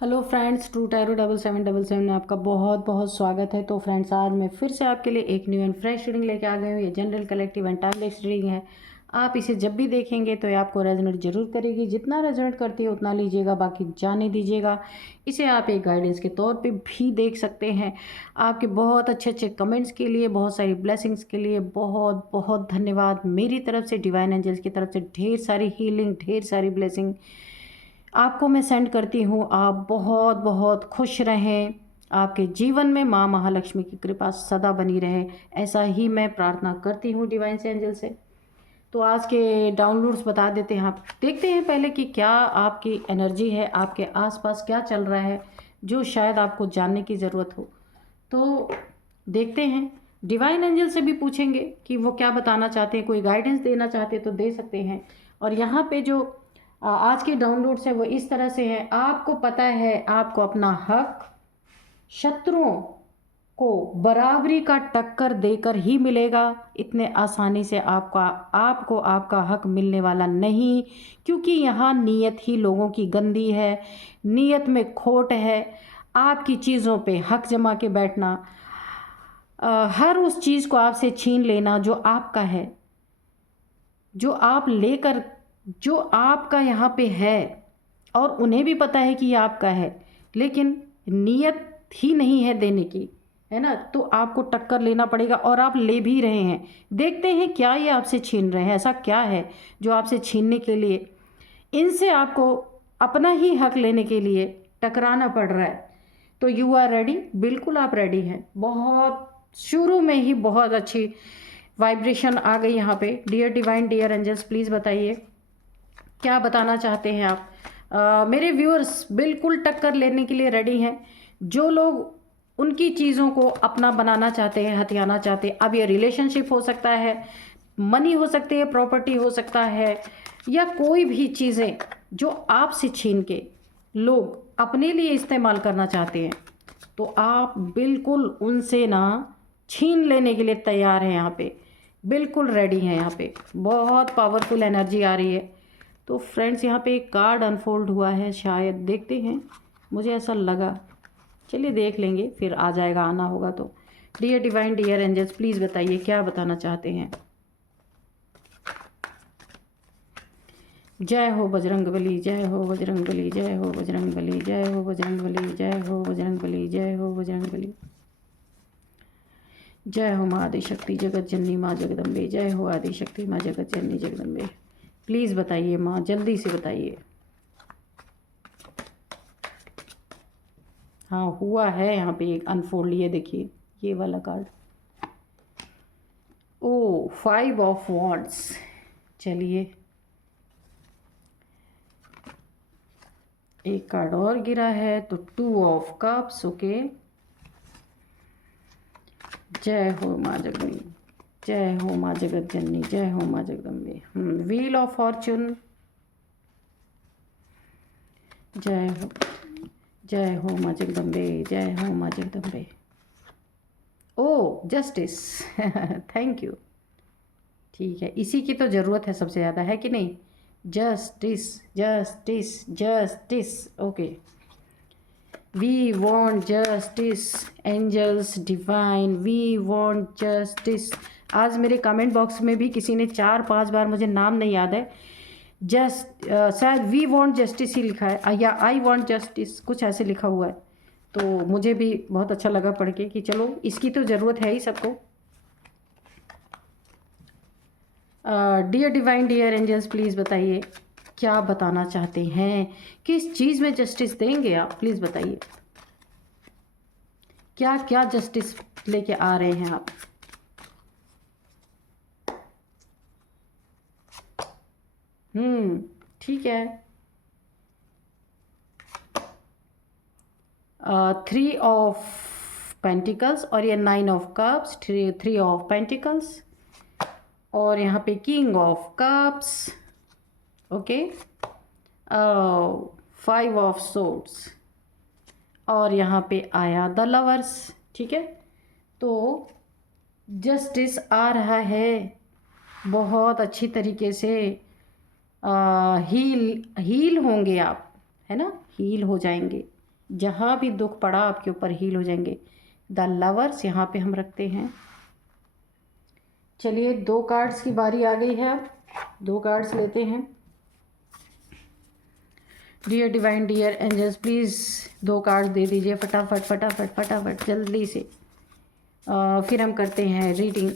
Hello friends, true tarot 7777 में आपका बहुत बहुत स्वागत है। तो फ्रेंड्स, आज मैं फिर से आपके लिए एक न्यू एंड फ्रेश रीडिंग लेके आ गई हूँ। ये general, collective and timeless reading है। आप इसे जब भी देखेंगे तो ये आपको रेजोनेट जरूर करेगी। जितना रेजोनेट करती है उतना लीजिएगा, बाकी जाने दीजिएगा। इसे आप एक गाइडेंस के तौर पे भी देख सकते हैं। आपके बहुत अच्छे अच्छे कमेंट्स के लिए, बहुत सारी ब्लेसिंग्स के लिए बहुत बहुत धन्यवाद। मेरी तरफ से, डिवाइन एंजल्स की तरफ से ढेर सारी हीलिंग, ढेर सारी ब्लेसिंग आपको मैं सेंड करती हूँ। आप बहुत बहुत खुश रहें। आपके जीवन में माँ महालक्ष्मी की कृपा सदा बनी रहे, ऐसा ही मैं प्रार्थना करती हूँ डिवाइन से, एंजल से। तो आज के डाउनलोड्स बता देते हैं। आप देखते हैं पहले कि क्या आपकी एनर्जी है, आपके आसपास क्या चल रहा है जो शायद आपको जानने की ज़रूरत हो। तो देखते हैं। डिवाइन एंजल से भी पूछेंगे कि वो क्या बताना चाहते हैं, कोई गाइडेंस देना चाहते हैं तो दे सकते हैं। और यहाँ पे जो आज के डाउनलोड्स है वो इस तरह से है। आपको पता है आपको अपना हक शत्रुओं को बराबरी का टक्कर देकर ही मिलेगा। इतने आसानी से आपको आपका हक मिलने वाला नहीं, क्योंकि यहाँ नीयत ही लोगों की गंदी है, नीयत में खोट है। आपकी चीज़ों पे हक जमा के बैठना, हर उस चीज़ को आपसे छीन लेना जो आपका है, जो आप लेकर, जो आपका यहाँ पे है, और उन्हें भी पता है कि ये आपका है, लेकिन नीयत ही नहीं है देने की, है ना। तो आपको टक्कर लेना पड़ेगा और आप ले भी रहे हैं। देखते हैं क्या ये आपसे छीन रहे हैं, ऐसा क्या है जो आपसे छीनने के लिए, इनसे आपको अपना ही हक लेने के लिए टकराना पड़ रहा है। तो यू आर रेडी, बिल्कुल आप रेडी हैं। बहुत शुरू में ही बहुत अच्छी वाइब्रेशन आ गई यहाँ पे। Dear divine, dear angels, please बताइए क्या बताना चाहते हैं आप। मेरे व्यूअर्स बिल्कुल टक्कर लेने के लिए रेडी हैं। जो लोग उनकी चीज़ों को अपना बनाना चाहते हैं, हथियाना चाहते हैं, अब ये रिलेशनशिप हो सकता है, मनी हो सकती है, प्रॉपर्टी हो सकता है, या कोई भी चीज़ें जो आपसे छीन के लोग अपने लिए इस्तेमाल करना चाहते हैं, तो आप बिल्कुल उनसे ना छीन लेने के लिए तैयार हैं। यहाँ पे बिल्कुल रेडी हैं। यहाँ पे बहुत पावरफुल एनर्जी आ रही है। तो फ्रेंड्स, यहाँ पे एक कार्ड अनफोल्ड हुआ है, शायद देखते हैं, मुझे ऐसा लगा। चलिए देख लेंगे, फिर आ जाएगा, आना होगा तो। Dear divine, dear angels, please बताइए क्या बताना चाहते हैं। जय हो बजरंगबली, जय हो बजरंगबली, जय हो बजरंगबली, जय हो बजरंगबली, जय हो बजरंगबली, जय हो बजरंगबली। जय हो माँ आदिशक्ति जगत जननी माँ जगदम्बे, जय हो आदिशक्ति माँ जगत जननी जगदम्बे। प्लीज़ बताइए माँ, जल्दी से बताइए। हाँ, हुआ है यहाँ पे एक अनफोल्ड, ये देखिए ये वाला कार्ड। O, 5 of wands. चलिए एक कार्ड और गिरा है, तो 2 ऑफ कप्स। ओके, जय हो माँ जगदम्बे, जय हो माँ जगत जननी, जय हो माँ जगदम्बे। Wheel of Fortune. जय हो, जय हो माँ जगदम्बे, जय हो माँ जगदम्बे। ओ, जस्टिस। Thank you. ठीक है, इसी की तो ज़रूरत है सबसे ज़्यादा, है कि नहीं। Justice, justice, justice. Okay, we want justice, angels divine, we want justice. आज मेरे कमेंट बॉक्स में भी किसी ने 4-5 बार, मुझे नाम नहीं याद है, शायद वी वॉन्ट जस्टिस ही लिखा है, या आई वॉन्ट जस्टिस, कुछ ऐसे लिखा हुआ है। तो मुझे भी बहुत अच्छा लगा पढ़ के कि चलो इसकी तो ज़रूरत है ही सबको। Dear divine, dear angels, please बताइए क्या बताना चाहते हैं, किस चीज़ में जस्टिस देंगे आप, प्लीज़ बताइए। क्या क्या जस्टिस लेके आ रहे हैं आप। ठीक है। 3 ऑफ पेंटिकल्स, और ये 9 ऑफ कप्स, 3 ऑफ पेंटिकल्स, और यहाँ पे king of cups. Okay, 5 of swords, और यहाँ पे आया द लवर्स। ठीक है, तो जस्टिस आ रहा है बहुत अच्छी तरीके से। हील होंगे आप, है ना, हील हो जाएंगे। जहाँ भी दुख पड़ा आपके ऊपर हील हो जाएंगे। द लवर्स यहाँ पे हम रखते हैं। चलिए 2 कार्ड्स की बारी आ गई है, अब 2 कार्ड्स लेते हैं। Dear divine, dear angels, please 2 cards दे दीजिए फटाफट फटाफट फटाफट जल्दी से। फिर हम करते हैं रीडिंग।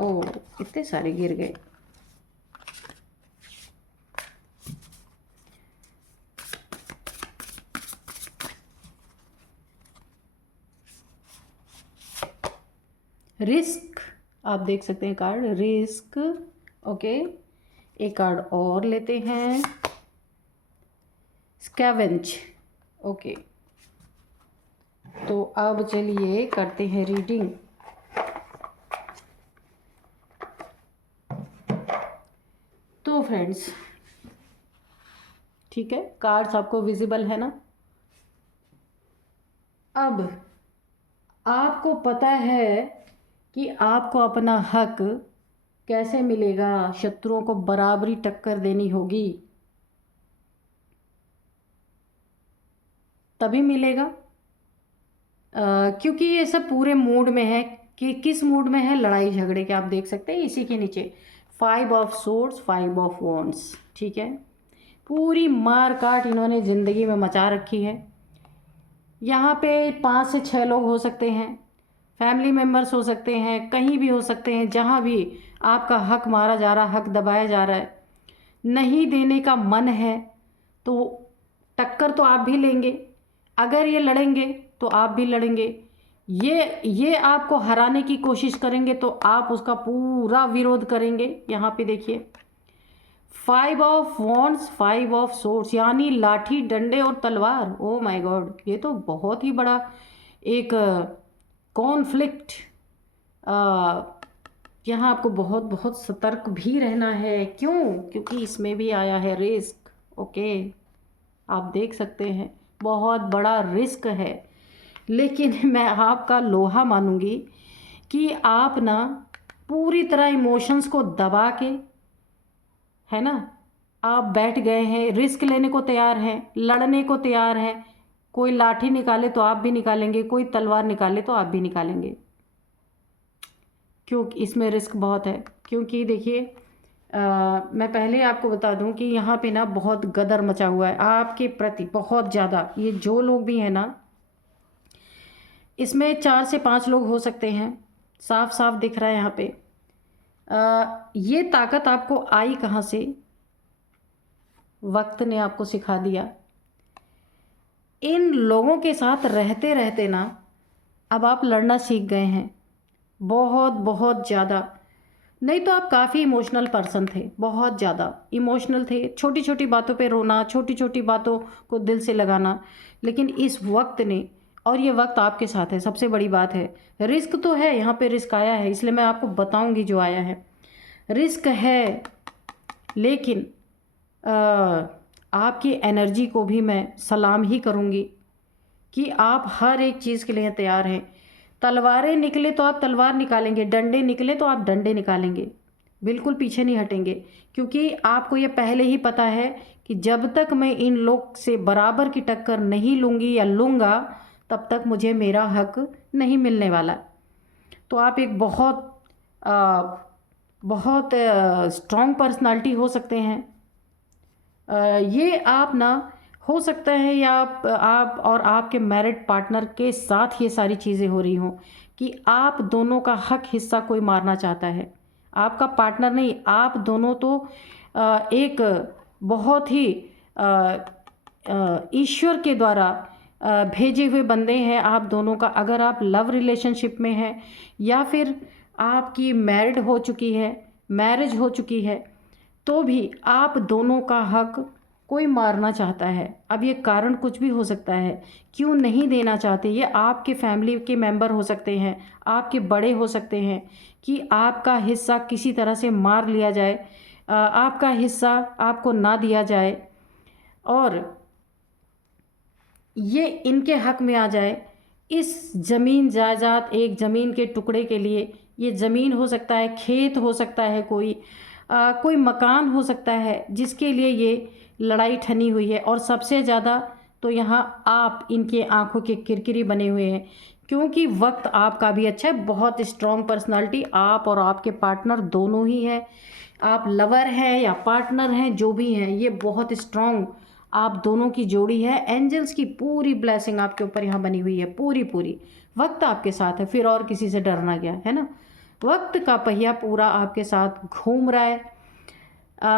ओह, इतने सारे गिर गए। रिस्क, आप देख सकते हैं कार्ड रिस्क। ओके, एक कार्ड और लेते हैं, स्कैवेंज। ओके, तो अब चलिए करते हैं रीडिंग। तो फ्रेंड्स, ठीक है, कार्ड्स आपको विजिबल है ना। अब आपको पता है कि आपको अपना हक कैसे मिलेगा। शत्रुओं को बराबरी टक्कर देनी होगी, तभी मिलेगा। क्योंकि ये सब पूरे मूड में है। कि किस मूड में है? लड़ाई झगड़े के। आप देख सकते हैं इसी के नीचे 5 ऑफ सोर्ड्स, 5 ऑफ वॉन्ड्स। ठीक है, पूरी मार काट इन्होंने ज़िंदगी में मचा रखी है। यहाँ पे 5 से 6 लोग हो सकते हैं, फैमिली मेम्बर्स हो सकते हैं, कहीं भी हो सकते हैं। जहाँ भी आपका हक मारा जा रहा है, हक दबाया जा रहा है, नहीं देने का मन है, तो टक्कर तो आप भी लेंगे। अगर ये लड़ेंगे तो आप भी लड़ेंगे। ये आपको हराने की कोशिश करेंगे तो आप उसका पूरा विरोध करेंगे। यहाँ पे देखिए 5 ऑफ वॉन्ड्स, 5 ऑफ सोर्ड्स, यानी लाठी, डंडे और तलवार। ओ माय गॉड, ये तो बहुत ही बड़ा एक कॉन्फ्लिक्ट। यहाँ आपको बहुत बहुत सतर्क भी रहना है। क्यों? क्योंकि इसमें भी आया है रिस्क। ओके, आप देख सकते हैं बहुत बड़ा रिस्क है। लेकिन मैं आपका लोहा मानूंगी कि आप ना पूरी तरह इमोशंस को दबा के, है ना, आप बैठ गए हैं, रिस्क लेने को तैयार हैं, लड़ने को तैयार हैं। कोई लाठी निकाले तो आप भी निकालेंगे, कोई तलवार निकाले तो आप भी निकालेंगे। क्योंकि इसमें रिस्क बहुत है। क्योंकि देखिए मैं पहले आपको बता दूं कि यहाँ पे ना बहुत गदर मचा हुआ है आपके प्रति, बहुत ज़्यादा। ये जो लोग भी हैं ना, इसमें 4 से 5 लोग हो सकते हैं, साफ साफ दिख रहा है यहाँ पे। ये ताकत आपको आई कहाँ से? वक्त ने आपको सिखा दिया। इन लोगों के साथ रहते रहते ना अब आप लड़ना सीख गए हैं, बहुत बहुत ज़्यादा। नहीं तो आप काफ़ी इमोशनल पर्सन थे, बहुत ज़्यादा इमोशनल थे, छोटी छोटी बातों पे रोना, छोटी छोटी बातों को दिल से लगाना। लेकिन इस वक्त ने, और ये वक्त आपके साथ है, सबसे बड़ी बात है। रिस्क तो है, यहाँ पे रिस्क आया है, इसलिए मैं आपको बताऊंगी जो आया है। रिस्क है, लेकिन आपकी एनर्जी को भी मैं सलाम ही करूँगी कि आप हर एक चीज़ के लिए तैयार हैं। तलवारें निकले तो आप तलवार निकालेंगे, डंडे निकले तो आप डंडे निकालेंगे, बिल्कुल पीछे नहीं हटेंगे। क्योंकि आपको ये पहले ही पता है कि जब तक मैं इन लोग से बराबर की टक्कर नहीं लूँगी या लूँगा, तब तक मुझे मेरा हक नहीं मिलने वाला। तो आप एक बहुत स्ट्रॉन्ग पर्सनालिटी हो सकते हैं। ये आप ना, हो सकता है या आप और आपके मैरिड पार्टनर के साथ ये सारी चीज़ें हो रही हों कि आप दोनों का हक हिस्सा कोई मारना चाहता है। आपका पार्टनर नहीं, आप दोनों तो एक बहुत ही ईश्वर के द्वारा भेजे हुए बंदे हैं आप दोनों का। अगर आप लव रिलेशनशिप में हैं या फिर आपकी मैरिड हो चुकी है, मैरिज हो चुकी है, तो भी आप दोनों का हक कोई मारना चाहता है। अब ये कारण कुछ भी हो सकता है, क्यों नहीं देना चाहते। ये आपके फैमिली के मेंबर हो सकते हैं, आपके बड़े हो सकते हैं कि आपका हिस्सा किसी तरह से मार लिया जाए, आपका हिस्सा आपको ना दिया जाए और ये इनके हक में आ जाए। इस ज़मीन जायदाद, एक ज़मीन के टुकड़े के लिए, ये ज़मीन हो सकता है, खेत हो सकता है, कोई मकान हो सकता है, जिसके लिए ये लड़ाई ठनी हुई है। और सबसे ज़्यादा तो यहाँ आप इनके आंखों के किरकिरी बने हुए हैं, क्योंकि वक्त आपका भी अच्छा है। बहुत स्ट्रॉन्ग पर्सनालिटी आप और आपके पार्टनर दोनों ही है। आप लवर हैं या पार्टनर हैं, जो भी हैं, ये बहुत स्ट्रॉन्ग आप दोनों की जोड़ी है। एंजल्स की पूरी ब्लेसिंग आपके ऊपर यहाँ बनी हुई है, पूरी पूरी। वक्त आपके साथ है, फिर और किसी से डरना क्या है ना। वक्त का पहिया पूरा आपके साथ घूम रहा है,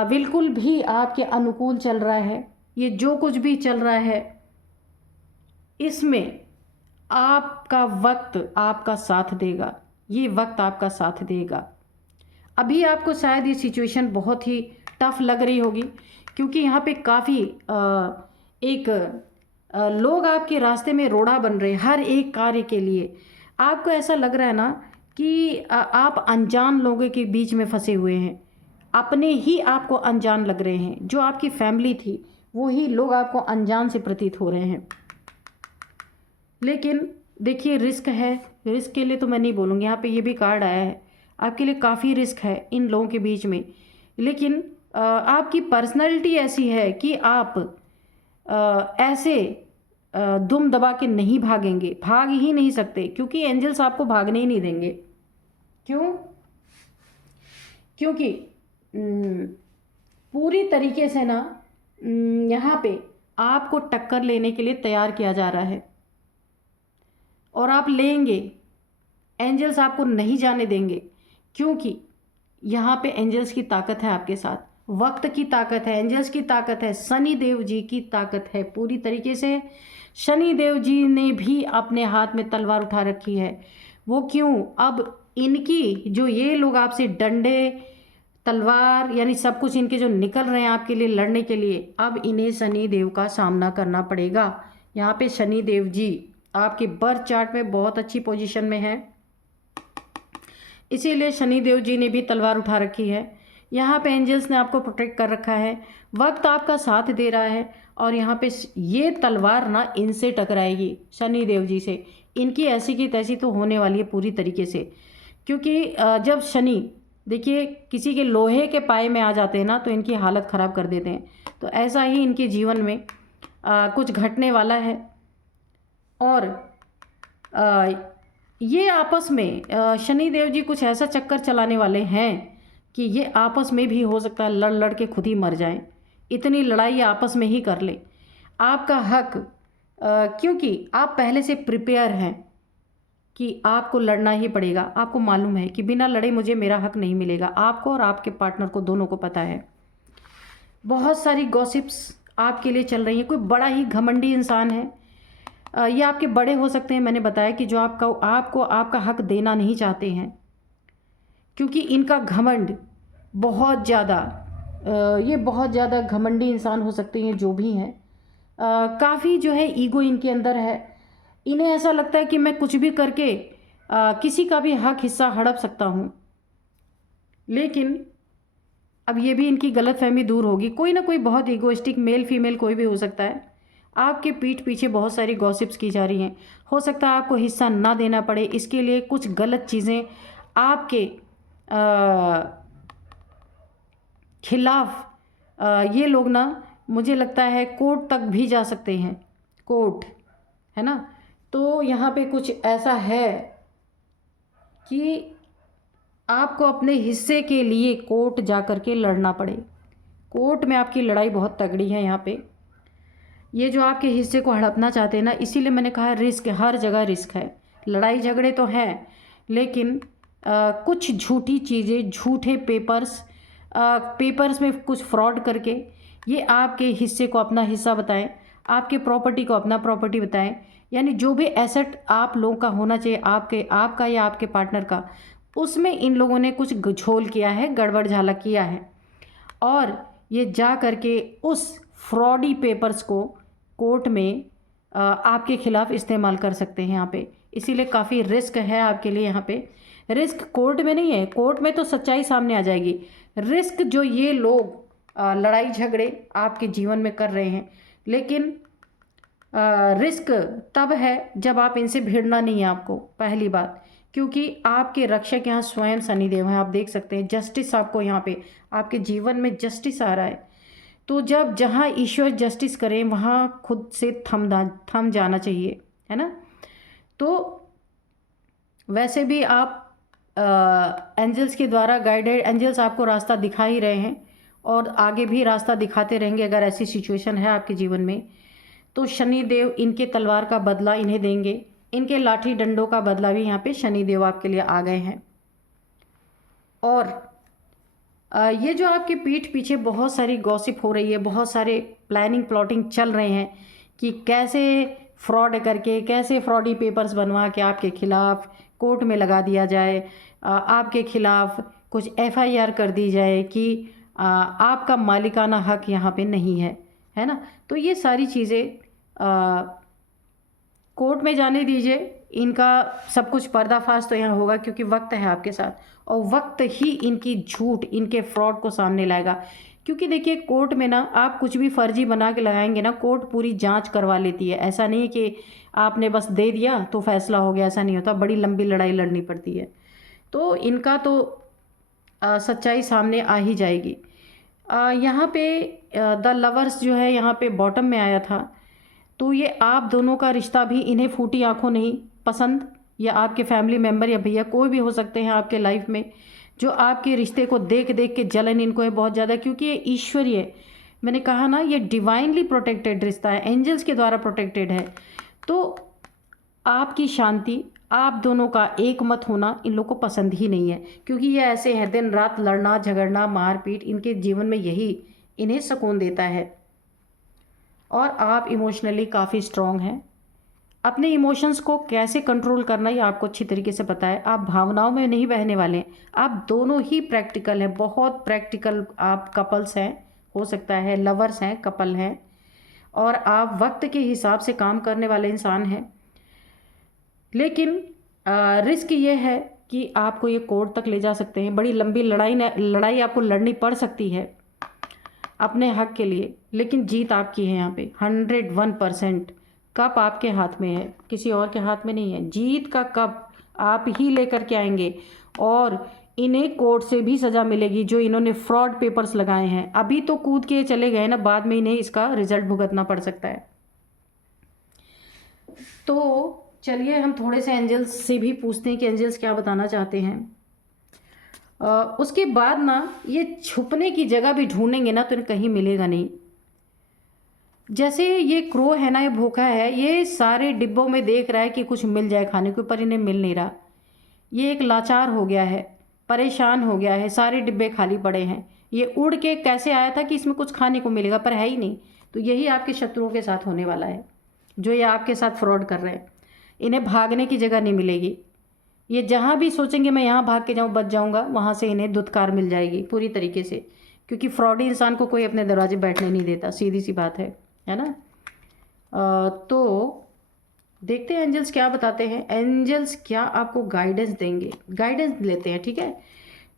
बिल्कुल भी आपके अनुकूल चल रहा है। ये जो कुछ भी चल रहा है इसमें आपका वक्त आपका साथ देगा, ये वक्त आपका साथ देगा। अभी आपको शायद ये सिचुएशन बहुत ही टफ लग रही होगी, क्योंकि यहाँ पे काफ़ी लोग आपके रास्ते में रोड़ा बन रहे हैं हर एक कार्य के लिए। आपको ऐसा लग रहा है ना कि आप अनजान लोगों के बीच में फंसे हुए हैं, अपने ही आपको अनजान लग रहे हैं। जो आपकी फैमिली थी वही लोग आपको अनजान से प्रतीत हो रहे हैं। लेकिन देखिए, रिस्क है, रिस्क के लिए तो मैं नहीं बोलूँगी, यहाँ पे ये भी कार्ड आया है, आपके लिए काफ़ी रिस्क है इन लोगों के बीच में। लेकिन आपकी पर्सनैलिटी ऐसी है कि आप ऐसे दुम दबा के नहीं भागेंगे, भाग ही नहीं सकते, क्योंकि एंजल्स आपको भागने ही नहीं देंगे। क्यों? क्योंकि पूरी तरीके से ना यहाँ पे आपको टक्कर लेने के लिए तैयार किया जा रहा है, और आप लेंगे। एंजल्स आपको नहीं जाने देंगे, क्योंकि यहाँ पे एंजल्स की ताकत है आपके साथ, वक्त की ताकत है, एंजल्स की ताकत है, शनि देव जी की ताकत है पूरी तरीके से। शनि देव जी ने भी अपने हाथ में तलवार उठा रखी है। वो क्यों? अब इनकी जो ये लोग आपसे डंडे तलवार यानी सब कुछ इनके जो निकल रहे हैं आपके लिए लड़ने के लिए, अब इन्हें शनि देव का सामना करना पड़ेगा। यहाँ पे शनि देव जी आपके बर्थ चार्ट में बहुत अच्छी पोजीशन में है, इसीलिए शनि देव जी ने भी तलवार उठा रखी है। यहाँ पे एंजल्स ने आपको प्रोटेक्ट कर रखा है, वक्त आपका साथ दे रहा है, और यहाँ पे ये तलवार ना इनसे टकराएगी, शनि देव जी से। इनकी ऐसी की तैसी तो होने वाली है पूरी तरीके से, क्योंकि जब शनि देखिए किसी के लोहे के पाए में आ जाते हैं ना, तो इनकी हालत ख़राब कर देते हैं। तो ऐसा ही इनके जीवन में कुछ घटने वाला है। और ये आपस में शनि देव जी कुछ ऐसा चक्कर चलाने वाले हैं कि ये आपस में भी हो सकता है लड़ लड़ के खुद ही मर जाएं। इतनी लड़ाई आपस में ही कर ले। आपका हक क्योंकि आप पहले से प्रिपेयर हैं कि आपको लड़ना ही पड़ेगा। आपको मालूम है कि बिना लड़े मुझे मेरा हक नहीं मिलेगा। आपको और आपके पार्टनर को दोनों को पता है। बहुत सारी गॉसिप्स आपके लिए चल रही हैं। कोई बड़ा ही घमंडी इंसान है, ये आपके बड़े हो सकते हैं। मैंने बताया कि जो आपको आपका हक देना नहीं चाहते हैं, क्योंकि इनका घमंड बहुत ज़्यादा, ये बहुत ज़्यादा घमंडी इंसान हो सकते हैं जो भी हैं। काफ़ी जो है ईगो इनके अंदर है। इन्हें ऐसा लगता है कि मैं कुछ भी करके किसी का भी हक हिस्सा हड़प सकता हूँ। लेकिन अब ये भी इनकी गलतफहमी दूर होगी। कोई ना कोई बहुत ईगोइस्टिक मेल फीमेल कोई भी हो सकता है। आपके पीठ पीछे बहुत सारी गॉसिप्स की जा रही हैं। हो सकता है आपको हिस्सा ना देना पड़े, इसके लिए कुछ गलत चीज़ें आपके खिलाफ ये लोग ना, मुझे लगता है कोर्ट तक भी जा सकते हैं। कोर्ट है ना, तो यहाँ पे कुछ ऐसा है कि आपको अपने हिस्से के लिए कोर्ट जा कर के लड़ना पड़े। कोर्ट में आपकी लड़ाई बहुत तगड़ी है। यहाँ पे ये जो आपके हिस्से को हड़पना चाहते हैं ना, इसीलिए मैंने कहा रिस्क, हर जगह रिस्क है। लड़ाई झगड़े तो हैं, लेकिन कुछ झूठी चीज़ें, झूठे पेपर्स में कुछ फ्रॉड करके ये आपके हिस्से को अपना हिस्सा बताएं, आपके प्रॉपर्टी को अपना प्रॉपर्टी बताएं। यानी जो भी एसेट आप लोगों का होना चाहिए, आपका या आपके पार्टनर का, उसमें इन लोगों ने कुछ झोल किया है, गड़बड़ झाला किया है, और ये जा करके उस फ्रॉडी पेपर्स को कोर्ट में आपके खिलाफ इस्तेमाल कर सकते हैं यहाँ पे। इसीलिए काफ़ी रिस्क है आपके लिए। यहाँ पे रिस्क कोर्ट में नहीं है, कोर्ट में तो सच्चाई सामने आ जाएगी। रिस्क जो ये लोग लड़ाई झगड़े आपके जीवन में कर रहे हैं, लेकिन रिस्क तब है जब आप इनसे भिड़ना नहीं है आपको, पहली बात। क्योंकि आपके रक्षक यहाँ स्वयं शनिदेव हैं। आप देख सकते हैं जस्टिस आपको यहाँ पे, आपके जीवन में जस्टिस आ रहा है। तो जब जहाँ ईश्वर जस्टिस करें वहाँ खुद से थम जाना चाहिए, है ना। तो वैसे भी आप एंजल्स के द्वारा गाइडेड, एंजल्स आपको रास्ता दिखा ही रहे हैं और आगे भी रास्ता दिखाते रहेंगे। अगर ऐसी सिचुएशन है आपके जीवन में तो शनि देव इनके तलवार का बदला इन्हें देंगे, इनके लाठी डंडों का बदला भी यहाँ पे शनि देव आपके लिए आ गए हैं। और ये जो आपके पीठ पीछे बहुत सारी गॉसिप हो रही है, बहुत सारे प्लानिंग प्लॉटिंग चल रहे हैं कि कैसे फ्रॉड करके, कैसे फ्रॉडी पेपर्स बनवा के आपके खिलाफ कोर्ट में लगा दिया जाए, आपके खिलाफ कुछ एफआईआर कर दी जाए कि आपका मालिकाना हक यहाँ पे नहीं है, है ना। तो ये सारी चीज़ें कोर्ट में जाने दीजिए, इनका सब कुछ पर्दाफाश तो यहाँ होगा क्योंकि वक्त है आपके साथ और वक्त ही इनकी झूठ, इनके फ्रॉड को सामने लाएगा। क्योंकि देखिए कोर्ट में ना आप कुछ भी फर्जी बना के लगाएंगे ना, कोर्ट पूरी जांच करवा लेती है। ऐसा नहीं है कि आपने बस दे दिया तो फैसला हो गया, ऐसा नहीं होता, बड़ी लंबी लड़ाई लड़नी पड़ती है। तो इनका तो सच्चाई सामने आ ही जाएगी। यहाँ पे द लवर्स जो है यहाँ पे बॉटम में आया था, तो ये आप दोनों का रिश्ता भी इन्हें फूटी आंखों नहीं पसंद, या आपके फैमिली मेम्बर या भैया कोई भी हो सकते हैं आपके लाइफ में जो आपके रिश्ते को देख देख के जलन इनको है बहुत ज़्यादा। क्योंकि ये ईश्वरीय, मैंने कहा ना, ये डिवाइनली प्रोटेक्टेड रिश्ता है, एंजल्स के द्वारा प्रोटेक्टेड है। तो आपकी शांति, आप दोनों का एक मत होना इन लोगों को पसंद ही नहीं है। क्योंकि ये ऐसे हैं, दिन रात लड़ना झगड़ना मारपीट, इनके जीवन में यही इन्हें सुकून देता है। और आप इमोशनली काफ़ी स्ट्रॉन्ग हैं। अपने इमोशंस को कैसे कंट्रोल करना ये आपको अच्छी तरीके से पता है। आप भावनाओं में नहीं बहने वाले। आप दोनों ही प्रैक्टिकल हैं, बहुत प्रैक्टिकल। आप कपल्स हैं, हो सकता है लवर्स हैं, कपल हैं, और आप वक्त के हिसाब से काम करने वाले इंसान हैं। लेकिन रिस्क ये है कि आपको ये कोर्ट तक ले जा सकते हैं। बड़ी लंबी लड़ाई आपको लड़नी पड़ सकती है अपने हक के लिए, लेकिन जीत आपकी है यहाँ पे 101%। कप आपके हाथ में है, किसी और के हाथ में नहीं है। जीत का कप आप ही लेकर के आएंगे और इन्हें कोर्ट से भी सज़ा मिलेगी जो इन्होंने फ्रॉड पेपर्स लगाए हैं। अभी तो कूद के चले गए ना, बाद में इन्हें इसका रिजल्ट भुगतना पड़ सकता है। तो चलिए हम थोड़े से एंजल्स से भी पूछते हैं कि एंजल्स क्या बताना चाहते हैं। उसके बाद ना ये छुपने की जगह भी ढूंढेंगे ना तो इन्हें कहीं मिलेगा नहीं। जैसे ये क्रो है ना, ये भूखा है, ये सारे डिब्बों में देख रहा है कि कुछ मिल जाए खाने के, ऊपर इन्हें मिल नहीं रहा। ये एक लाचार हो गया है, परेशान हो गया है, सारे डिब्बे खाली पड़े हैं। ये उड़ के कैसे आया था कि इसमें कुछ खाने को मिलेगा, पर है ही नहीं। तो यही आपके शत्रुओं के साथ होने वाला है, जो ये आपके साथ फ्रॉड कर रहे हैं। इन्हें भागने की जगह नहीं मिलेगी। ये जहाँ भी सोचेंगे मैं यहाँ भाग के जाऊँ बच जाऊँगा, वहाँ से इन्हें धुतकार मिल जाएगी पूरी तरीके से। क्योंकि फ्रॉडी इंसान को कोई अपने दरवाजे बैठने नहीं देता, सीधी सी बात है ना। तो देखते हैं एंजल्स क्या बताते हैं। एंजल्स क्या आपको गाइडेंस देंगे, गाइडेंस लेते हैं, ठीक है।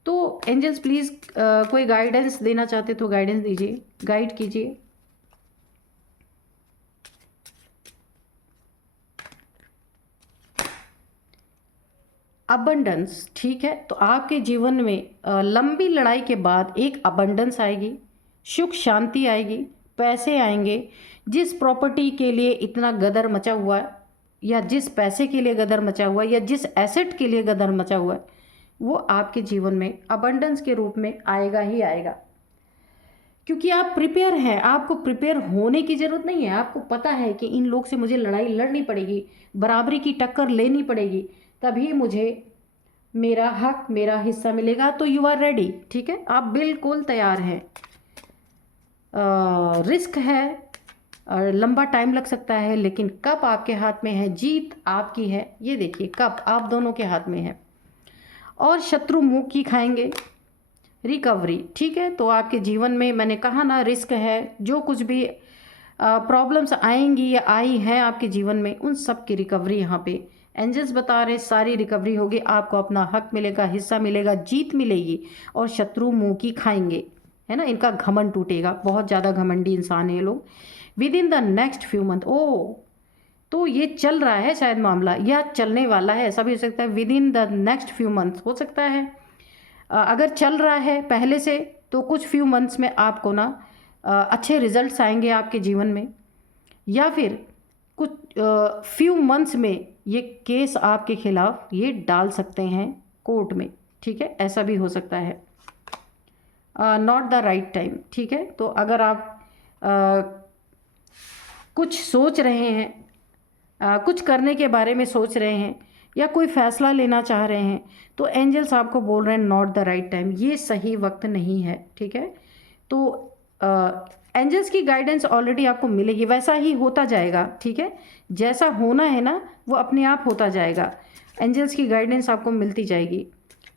तो एंजल्स प्लीज़ कोई गाइडेंस देना चाहते तो गाइडेंस दीजिए, गाइड कीजिए। अबंडेंस, ठीक है। तो आपके जीवन में लंबी लड़ाई के बाद एक अबंडेंस आएगी, सुख शांति आएगी, पैसे आएंगे। जिस प्रॉपर्टी के लिए इतना गदर मचा हुआ है, या जिस पैसे के लिए गदर मचा हुआ है, या जिस एसेट के लिए गदर मचा हुआ है, वो आपके जीवन में अबंडेंस के रूप में आएगा ही आएगा। क्योंकि आप प्रिपेयर हैं, आपको प्रिपेयर होने की ज़रूरत नहीं है। आपको पता है कि इन लोग से मुझे लड़ाई लड़नी पड़ेगी, बराबरी की टक्कर लेनी पड़ेगी, तभी मुझे मेरा हक, मेरा हिस्सा मिलेगा। तो यू आर रेडी, ठीक है, आप बिल्कुल तैयार हैं। रिस्क है, लंबा टाइम लग सकता है, लेकिन कप आपके हाथ में है, जीत आपकी है। ये देखिए कप आप दोनों के हाथ में है। और शत्रु मुंह की खाएंगे, रिकवरी, ठीक है। तो आपके जीवन में मैंने कहा ना, रिस्क है। जो कुछ भी प्रॉब्लम्स आएंगी या आई हैं आपके जीवन में, उन सब की रिकवरी यहाँ पे एंजल्स बता रहे, सारी रिकवरी होगी। आपको अपना हक मिलेगा, हिस्सा मिलेगा, जीत मिलेगी, और शत्रु मुंह की खाएंगे, है ना। इनका घमंड टूटेगा, बहुत ज़्यादा घमंडी इंसान है ये लोग। Within the next few month, ओ तो ये चल रहा है शायद मामला, या चलने वाला है, ऐसा भी हो सकता है। With in the next few month हो सकता है। अगर चल रहा है पहले से, तो कुछ फ्यू मंथ्स में आपको ना अच्छे रिजल्ट्स आएंगे आपके जीवन में, या फिर कुछ फ्यू मंथ्स में ये केस आपके खिलाफ ये डाल सकते हैं कोर्ट में, ठीक है, ऐसा भी हो सकता है। नॉट द राइट टाइम, ठीक है। तो अगर आप कुछ सोच रहे हैं, कुछ करने के बारे में सोच रहे हैं या कोई फ़ैसला लेना चाह रहे हैं, तो एंजल्स आपको बोल रहे हैं नॉट द राइट टाइम, ये सही वक्त नहीं है, ठीक है। तो एंजल्स की गाइडेंस ऑलरेडी आपको मिलेगी, वैसा ही होता जाएगा, ठीक है। जैसा होना है ना वो अपने आप होता जाएगा, एंजल्स की गाइडेंस आपको मिलती जाएगी,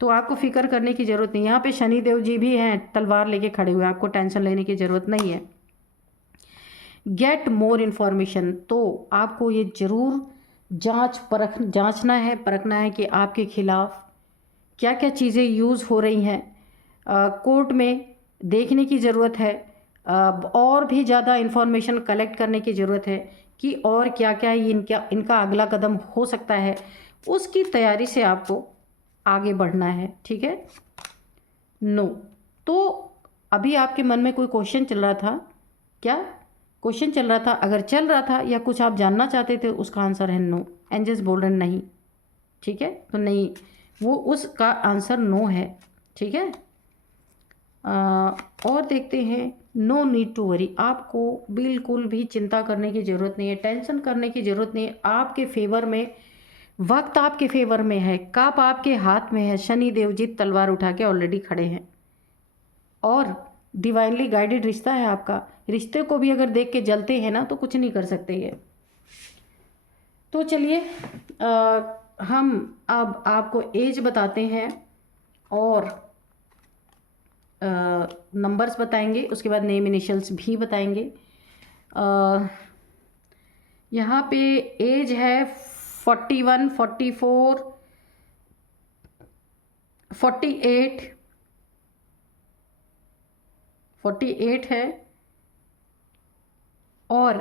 तो आपको फिक्र करने की ज़रूरत नहीं। यहाँ पे शनि देव जी भी हैं तलवार लेके खड़े हुए, आपको टेंशन लेने की ज़रूरत नहीं है। गेट मोर इन्फॉर्मेशन, तो आपको ये ज़रूर जांचना है, परखना है कि आपके खिलाफ क्या क्या चीज़ें यूज़ हो रही हैं, कोर्ट में देखने की ज़रूरत है, और भी ज़्यादा इन्फॉर्मेशन कलेक्ट करने की ज़रूरत है कि और क्या क्या इनका अगला कदम हो सकता है, उसकी तैयारी से आपको आगे बढ़ना है, ठीक है। नो, तो अभी आपके मन में कोई क्वेश्चन चल रहा था क्या? क्वेश्चन चल रहा था, अगर चल रहा था या कुछ आप जानना चाहते थे, उसका आंसर है नो। एंजल्स बोल रहे हैं नहीं, ठीक है, तो नहीं, वो उसका आंसर नो है, ठीक है। और देखते हैं, नो नीड टू वरी, आपको बिल्कुल भी चिंता करने की ज़रूरत नहीं है, टेंशन करने की ज़रूरत नहीं है। आपके फेवर में, वक्त आपके फेवर में है, कप आपके हाथ में है, शनि देव जी तलवार उठा के ऑलरेडी खड़े हैं, और डिवाइनली गाइडेड रिश्ता है आपका। रिश्ते को भी अगर देख के जलते हैं ना तो कुछ नहीं कर सकते ये। तो चलिए हम अब आपको एज बताते हैं और नंबर्स बताएंगे, उसके बाद नेम इनिशियल्स भी बताएंगे। यहाँ पे एज है 41, 44, 48 है, और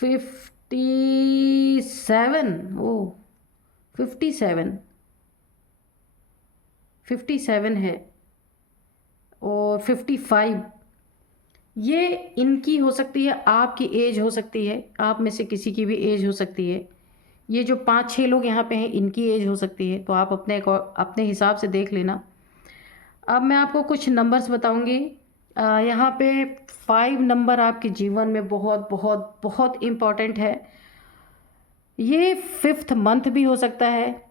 57, ओ 57 है, और 55, ये इनकी हो सकती है, आपकी एज हो सकती है, आप में से किसी की भी एज हो सकती है। ये जो 5-6 लोग यहाँ पे हैं, इनकी एज हो सकती है, तो आप अपने हिसाब से देख लेना। अब मैं आपको कुछ नंबर्स बताऊंगी। यहाँ पे 5 नंबर आपके जीवन में बहुत बहुत बहुत इम्पॉर्टेंट है। ये 5th मंथ भी हो सकता है,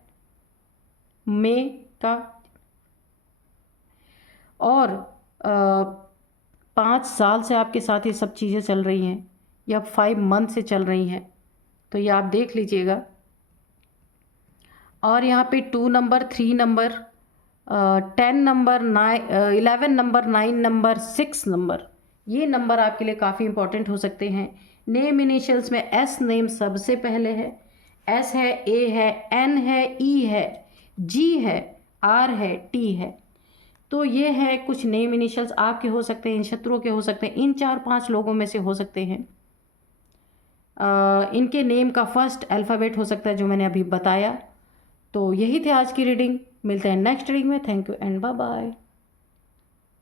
मई का, और 5 साल से आपके साथ ये सब चीज़ें चल रही हैं, या 5 मंथ से चल रही हैं, तो ये आप देख लीजिएगा। और यहाँ पे 2 number, 3 number, 10 number, 11 number, 9 number, 6 number, ये नंबर आपके लिए काफ़ी इंपॉर्टेंट हो सकते हैं। नेम इनिशियल्स में एस नेम सबसे पहले है, एस है, ए है, एन है, ई है, जी है, आर है, टी है। तो ये है कुछ नेम इनिशियल्स, आपके हो सकते हैं, इन शत्रुओं के हो सकते हैं, इन 4-5 लोगों में से हो सकते हैं। इनके नेम का फर्स्ट अल्फ़ाबेट हो सकता है जो मैंने अभी बताया। तो यही थे आज की रीडिंग, मिलते हैं नेक्स्ट रीडिंग में। Thank you and bye bye.